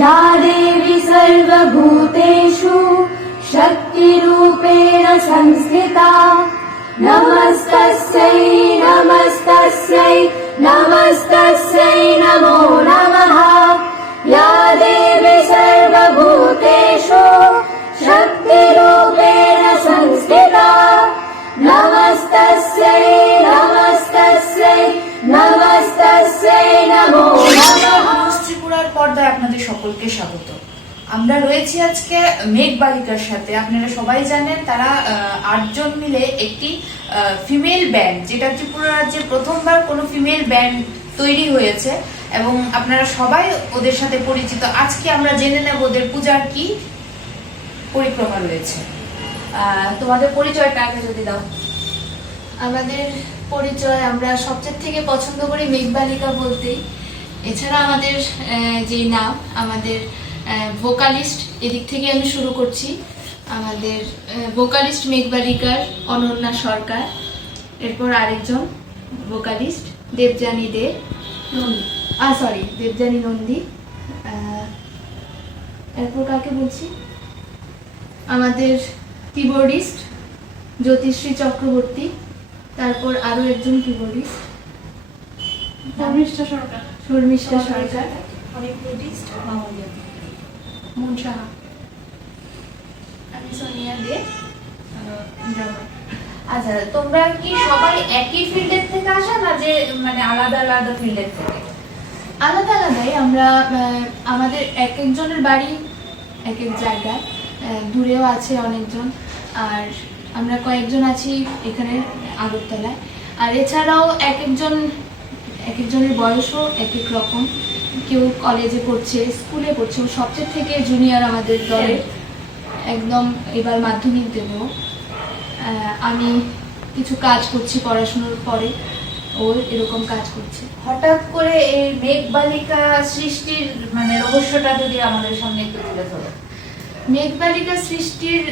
या देवी सर्वभूतेषु शक्तिरूपेण संस्थिता नमस्तस्यै नमस्तस्यै नमस्तस्यै नमो नमः। या देवी सर्वभूतेषु शक्तिरूपेण संस्थिता नमस्तस्यै नमस्तस्यै नमस्तस्यै नमो नमः। ত্রিপুরার পর্দায় আপনাদের সকলকে স্বাগত। আমরা রয়েছি আজকে মেঘ বালিকার সাথে। আপনারা সবাই জানেন তারা 8 জন মিলে একটি ফিমেল ব্যান্ড, যেটা ত্রিপুরা রাজ্যে প্রথমবার কোনো ফিমেল ব্যান্ড তৈরি হয়েছে এবং আপনারা সবাই ওদের সাথে পরিচিত। আজকে আমরা জেনে নেব ওদের পূজার কি পরিক্রমা রয়েছে। তোমাদের পরিচয়টা আগে যদি দাও। আমাদের পরিচয়, আমরা সবচেয়ে থেকে পছন্দ করি মেঘবালিকা বলতেই। এছাড়া আমাদের যে নাম, আমাদের ভোকালিস্ট, এদিক থেকে আমি শুরু করছি। আমাদের ভোকালিস্ট মেঘবালিকার অনন্যা সরকার, এরপর আরেকজন ভোকালিস্ট দেবযানী দে, দেবযানী নন্দী। এরপর কাকে বলছি, আমাদের কিবোর্ডিস্ট জ্যোতিশ্রী চক্রবর্তী, তারপর আরো একজন কিবোর্ডিস্ট শর্মিষ্ঠা সরকার, মন সাহা, আমি সোনিয়া দে। আচ্ছা, তোমরা কি সবাই একই ফিল্ডের থেকে আসা না যে মানে আলাদা আলাদা ফিল্ডের থেকে? আলাদা আলাদাই। আমরা আমাদের এক একজনের বাড়ি এক এক জায়গায়, দূরেও আছে অনেকজন, আর আমরা কয়েকজন আছি এখানে আগরতলায়। আর এছাড়াও এক একজনের বয়সও এক এক রকম। কেউ কলেজে পড়ছে, স্কুলে পড়ছে, ও সবচেয়ে থেকে জুনিয়র আমাদের দলে, একদম এবার মাধ্যমিক দেব। আমি কিছু কাজ করছি পড়াশোনার পরে, ও এরকম কাজ করছে। হঠাৎ করে এই মেঘ বালিকা সৃষ্টির মানে রহস্যটা যদি আমাদের সামনে একটু তুলে ধরো। মেঘবালিকা সৃষ্টির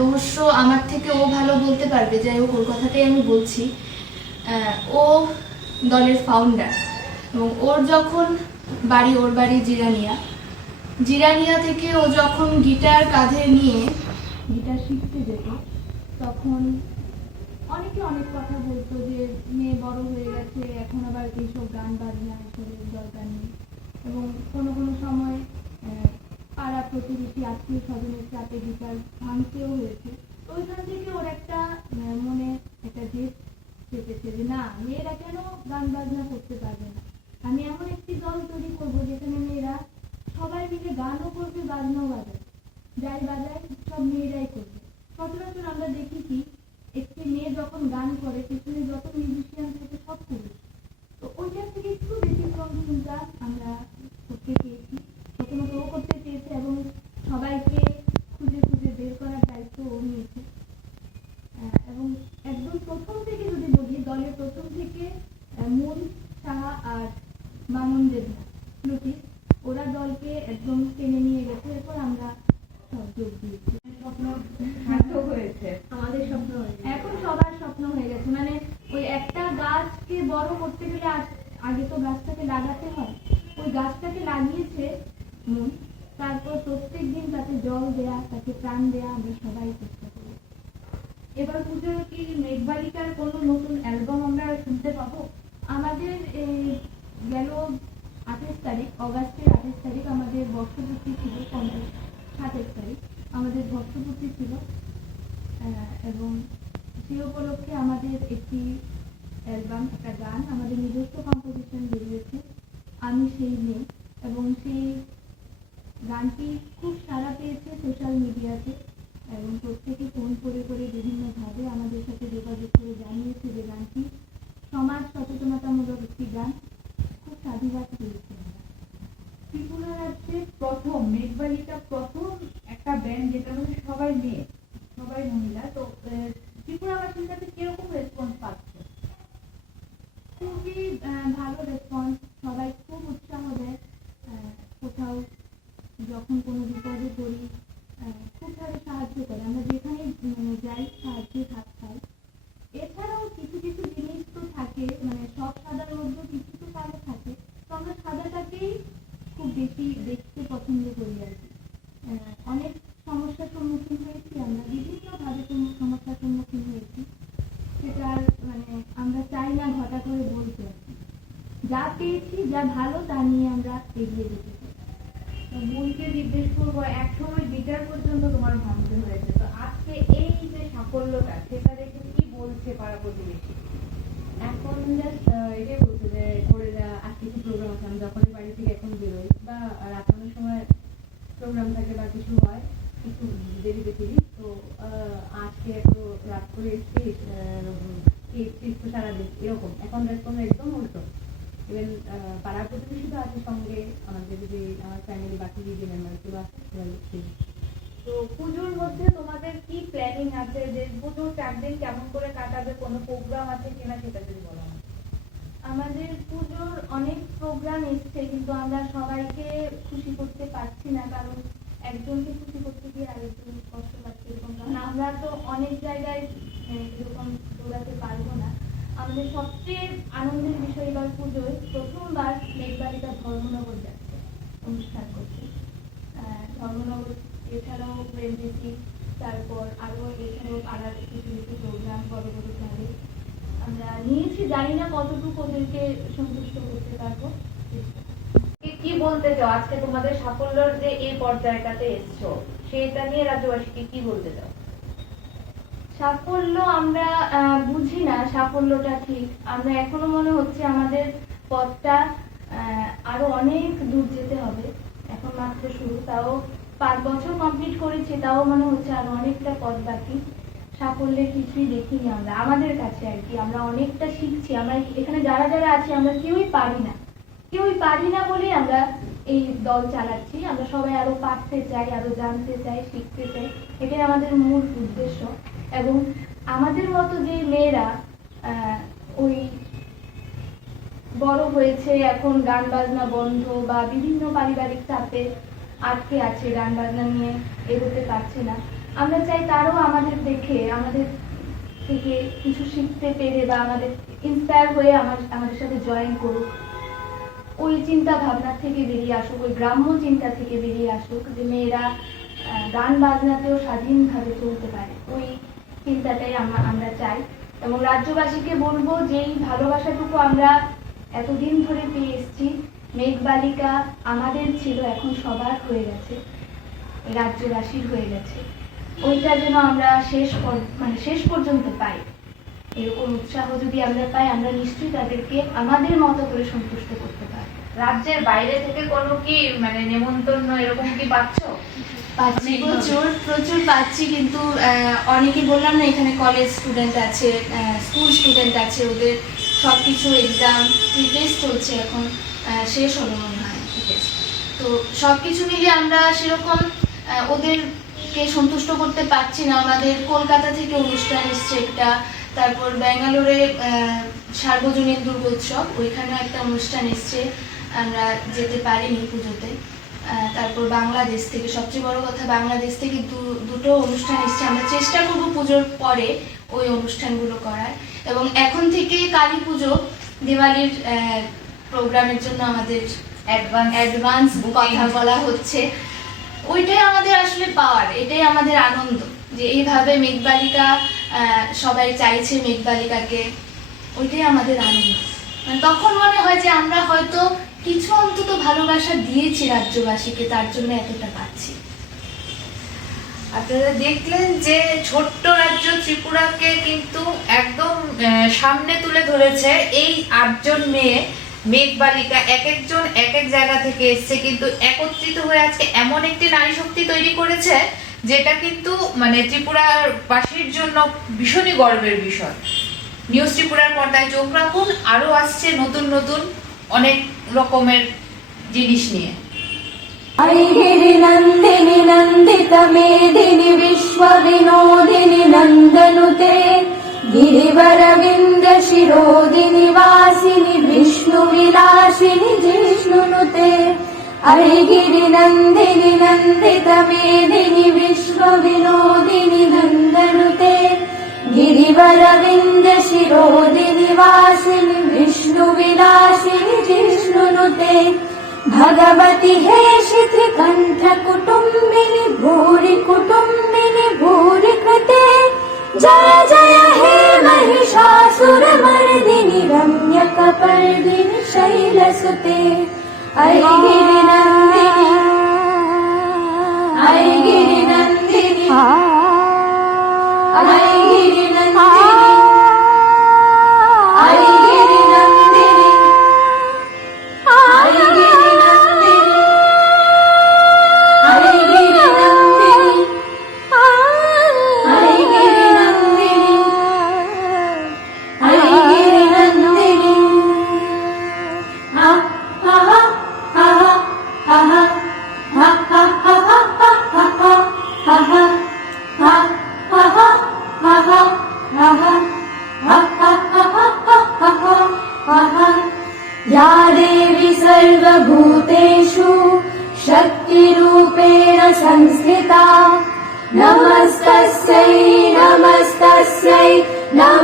রহস্য আমার থেকে ও ভালো বলতে পারবে, যাই হোক ওর কথাটাই আমি বলছি। ও দলের ফাউন্ডার, এবং ওর বাড়ি জিরানিয়া থেকে ও যখন গিটার কাঁধে নিয়ে গিটার শিখতে যেত, তখন অনেকে অনেক কথা বলতো যে মেয়ে বড় হয়ে গেছে, এখন আবার এইসব গান বাজনা এসবের দরকার নেই। এবং কোনো কোনো সময় পাড়া প্রতিবেশী আত্মীয় স্বজনের চাপে গিটার ভাঙতেও হয়েছে। তো ওইখান থেকে ওর একটা মনে একটা জেদ চেপেছে যে না, মেয়েরা কেন গান বাজনা করতে পারবে না, আমি এমন একটি দল তৈরি করবো যেখানে মেয়েরা সবাই মিলে গানও করবে, বাজনাও বাজাবে, যাই বাজায় সব মেয়েরাই করবে। সচরাচর আমরা দেখি কি, একটি মেয়ে যখন গান করে পিছনে যত মিউজিশিয়ান থাকে সব পুরুষ। তো ওইটার থেকে একটু ব্যতিক্রম চিন্তা আমরা করতে চেয়েছি, প্রথমত ও করতে চেয়েছে, এবং সবাইকে খুঁজে খুঁজে বের করার দায়িত্ব ও নিয়েছে। এবং একদম প্রথম থেকে যদি বলি, দলের প্রথম থেকে মন সাহা আর মামুন দেবনা লুটিস, ওরা দলকে একদম টেনে নিয়ে গেছে। এরপর আমরা সব যোগ দিয়েছি। আমাদের স্বপ্ন এখন সবার স্বপ্ন হয়ে গেছে। মানে ওই একটা গাছকে বড় করতে গেলে আগে তো গাছটাকে লাগাতে হয়, ওই গাছটাকে লাগিয়েছে মন, তারপর প্রত্যেক দিন তাকে জল দেয়া, তাকে প্রাণ দেয়া আমরা সবাই চেষ্টা করি। এবার পুজোর কি মেঘবালিকার কোনো নতুন অ্যালবাম আমরা শুনতে পাবো? আমাদের গেল 28 তারিখ, অগাস্টের 28 তারিখ আমাদের বর্ষপূর্তি ছিল, 27 তারিখ আমাদের বর্ষপূর্তি ছিল, এবং সেই উপলক্ষে আমাদের একটি অ্যালবাম, একটা গান, আমাদের নিজস্ব কম্পোজিশন বেরিয়েছে, আমি সেই মেয়ে। এবং সেই গানটি খুব সাড়া পেয়েছে সোশ্যাল মিডিয়াতে, এবং প্রত্যেকে ফোন করে করে বিভিন্নভাবে আমাদের সাথে যোগাযোগ করে জানিয়েছে যে গানটি সমাজ সচেতনতামূলক একটি গান। খুব সাধুবাদ পেয়েছি আমরা। ত্রিপুরা রাজ্যের প্রথম মেঘবালিকা, প্রথম একটা ব্যান্ড যেটা মানে সবাই মেয়ে, সবাই মহিলা। তো ত্রিপুরাবাসীর কাছে কিরকম রেসপন্স পাচ্ছে? খুবই ভালো রেসপন্স, সবাই খুব উৎসাহ দেয়। কোথাও যখন কোনো বিপদে পড়ি খুবভাবে সাহায্য করে, আমরা যেখানে যাই সাহায্যের হাত পাই। এছাড়াও কিছু কিছু জিনিস তো থাকে, মানে সব সাদার মধ্যে কিছু তো কালো থাকে, তো আমরা সাদাটাকেই খুব বেশি দেখতে পছন্দ পছন্দ করি আর কি। অনেক সমস্যার সম্মুখীন হয়েছি আমরা, বিভিন্নভাবে সমস্যার সম্মুখীন হয়েছি, সেটা আর মানে আমরা চাই না ঘটা করে বলতে আর কি। যা পেয়েছি, যা ভালো তা নিয়ে আমরা এগিয়ে যেতে চাই। তো বোনকে জিজ্ঞেস করবো, এক সময় গিটার পর্যন্ত তোমার ভাঙতে হয়েছে, তো আজকে এই যে সাফল্যটা সেটা দেখে কি বলছে পাড়া প্রতিবেশী? এখন জাস্ট এটাই বলছে যে করে আজকে কিছু প্রোগ্রাম আছে, আমি যখনই বাড়ি থেকে এখন বেরোই বা রাতানোর সময় প্রোগ্রাম থাকে বা কিছু হয় একটু দেরিতে ফিরি, তো আজকে একটু রাত করে এসছিস তো সারাদিন এরকম। এখন রেসপন্স একদম উল্টো। ইভেন পাড়ার প্রতিবেশী তো আছে সঙ্গে, আমাদের যে আমার ফ্যামিলি বাকি যে মেম্বারগুলো আছে সবাই দেখছি। তো পুজোর মধ্যে তোমাদের কি প্ল্যানিং আছে, যে পুজোর 4 দিন কেমন করে কাটাবে, কোনো প্রোগ্রাম আছে কিনা সেটা যদি বলো। আমাদের পুজোর অনেক প্রোগ্রাম এসছে, কিন্তু আমরা সবাইকে খুশি করতে পারছি না, কারণ একজনকে খুশি করতে গিয়ে আরেকজন কষ্ট পাচ্ছে এরকম। কারণ আমরা তো অনেক জায়গায় এরকম দৌড়াতে পারবো না। আমাদের সবচেয়ে আনন্দের বিষয় এবার পুজোয় প্রথমবার মেঘবালিকা ধর্মনগর যাচ্ছে অনুষ্ঠান করতে। ধর্মনগর এছাড়াও প্রেমজীতি, তারপর আরো এছাড়াও পাড়ার কিছু কিছু প্রোগ্রাম বড় বড় ক্লাবে আমরা নিয়েছি। জানি না কতটুকু ওদেরকে সন্তুষ্ট করতে পারবো। কি বলতে চাও আজকে তোমাদের সাফল্যের যে এই পর্যায়টাতে এসছো, সেটা নিয়ে রাজ্যবাসীকে কি বলতে চাও? সাফল্য আমরা বুঝি না সাফল্যটা ঠিক। আমরা এখনো মনে হচ্ছে আমাদের পথটা আরো অনেক দূর যেতে হবে। এখন মাত্র শুরু, তাও 5 বছর কমপ্লিট করেছি, তাও মনে হচ্ছে আরো অনেকটা পথ বাকি। সাফল্যের কিছুই দেখিনি আমরা আমাদের কাছে আর কি। আমরা অনেকটা শিখছি। আমরা এখানে যারা যারা আছি আমরা কেউই পারি না বলেই আমরা এই দল চালাচ্ছি। আমরা সবাই আরো পারতে চাই, আরো জানতে চাই, শিখতে চাই, এটাই আমাদের মূল উদ্দেশ্য। এবং আমাদের মতো যে মেয়েরা ওই বড় হয়েছে, এখন গান বাজনা বন্ধ বা বিভিন্ন পারিবারিক চাপে আটকে আছে, গান বাজনা নিয়ে এগোতে পারছে না, আমরা চাই তারাও আমাদের দেখে, আমাদের থেকে কিছু শিখতে পেরে বা আমাদের ইন্সপায়ার হয়ে আমাদের সাথে জয়েন করুক। ওই চিন্তা ভাবনা থেকে বেরিয়ে আসুক, ওই গ্রাম্য চিন্তা থেকে বেরিয়ে আসুক, যে মেয়েরা গান বাজনাতেও স্বাধীনভাবে চলতে পারে। ওই চিন্তাটাই আমরা চাই। এবং রাজ্যবাসীকে বলবো যে এই ভালোবাসাটুকু আমরা এতদিন ধরে পেয়ে এসেছি, মেঘবালিকা আমাদের ছিল, এখন সবার হয়ে গেছে, রাজ্যবাসীর হয়ে গেছে। ওইটা যেন আমরা শেষ পর্যন্ত পাই। এরকম উৎসাহ যদি আমরা পাই, আমরা নিশ্চয়ই তাদেরকে আমাদের মতো করে সন্তুষ্ট করতে পারি। রাজ্যের বাইরে থেকে কোনো কি মানে নেমন্তন্ন এরকম কি পাচ্ছো? পাচ্ছি, প্রচুর পাচ্ছি, কিন্তু অনেকে বললাম না এখানে কলেজ স্টুডেন্ট আছে, স্কুল স্টুডেন্ট আছে, ওদের সবকিছু এক্সাম টেস্ট চলছে, এখন শেষ হলো মনে হয় টেস্ট। তো সবকিছু মিলিয়ে আমরা সেরকম ওদেরকে সন্তুষ্ট করতে পারছি না। আমাদের কলকাতা থেকে অনুষ্ঠান এসছে একটা, তারপর ব্যাঙ্গালোরে সার্বজনীন দুর্গোৎসব, ওইখানেও একটা অনুষ্ঠান এসছে, আমরা যেতে পারিনি পুজোতে। তারপর বাংলাদেশ থেকে, সবচেয়ে বড় কথা বাংলাদেশ থেকে দুটো অনুষ্ঠান এসছে। আমরা চেষ্টা করবো পুজোর পরে ওই অনুষ্ঠানগুলো করার। এবং এখন থেকে কালী পুজো, দিওয়ালির প্রোগ্রামের জন্য আমাদের অ্যাডভান্স কথা বলা হচ্ছে। ওইটাই আমাদের আসলে পাওয়ার, এটাই আমাদের আনন্দ, যে এইভাবে মেঘবালিকা সবাই চাইছে মেঘবালিকাকে, ওইটাই আমাদের আনন্দ। মানে তখন মনে হয় যে আমরা হয়তো কিছু অন্তত ভালোবাসা দিয়েছি রাজ্যবাসীকে, তার জন্য এতটা পাচ্ছি। আপনারা দেখলেন যে ছোট্ট রাজ্য ত্রিপুরাকে কিন্তু একদম সামনে তুলে ধরেছে এই 8 জন মেয়ে। মেঘবালিকা এক একজন এক এক জায়গা থেকে এসছে, কিন্তু একত্রিত হয়ে আজকে এমন একটি নারী শক্তি তৈরি করেছে যেটা কিন্তু মানে ত্রিপুরার বাসীর জন্য ভীষণই গর্বের বিষয়। নিউজ ত্রিপুরার পর্দায় চোখ রাখুন, আরো আসছে নতুন নতুন অনেক রকমের জিনিস নিয়ে। ऐगिरि नन्दिनि नन्दित मेदिनि विश्व विनोदिनि नन्दनुते गिरिवरविन्द शिरोदिनि वासिनि विष्णु विलासिनि जिष्णुनुते ऐगिरि नन्दिनि नन्दित मेदिनि विश्व विनोदिनि नन्दनुते गिरिवरविन्द शिरोदिनि वासिनि विष्णु विलासिनि जिष्णुनुते भगवति हे शिथिकण्ठ कुटुम्बिनि भूरि कुटुम्बिनि भूरि कृते जय जय हे महिषासुरमर्दिनि रम्यकपर्दिनि शैलसुते ऐगिरिनन्दिनि ऐगिरिनन्दिनि या देवी सर्वभूतेषु शक्तिरूपेण संस्थिता नमस्तस्यै नमस्तस्यै नमः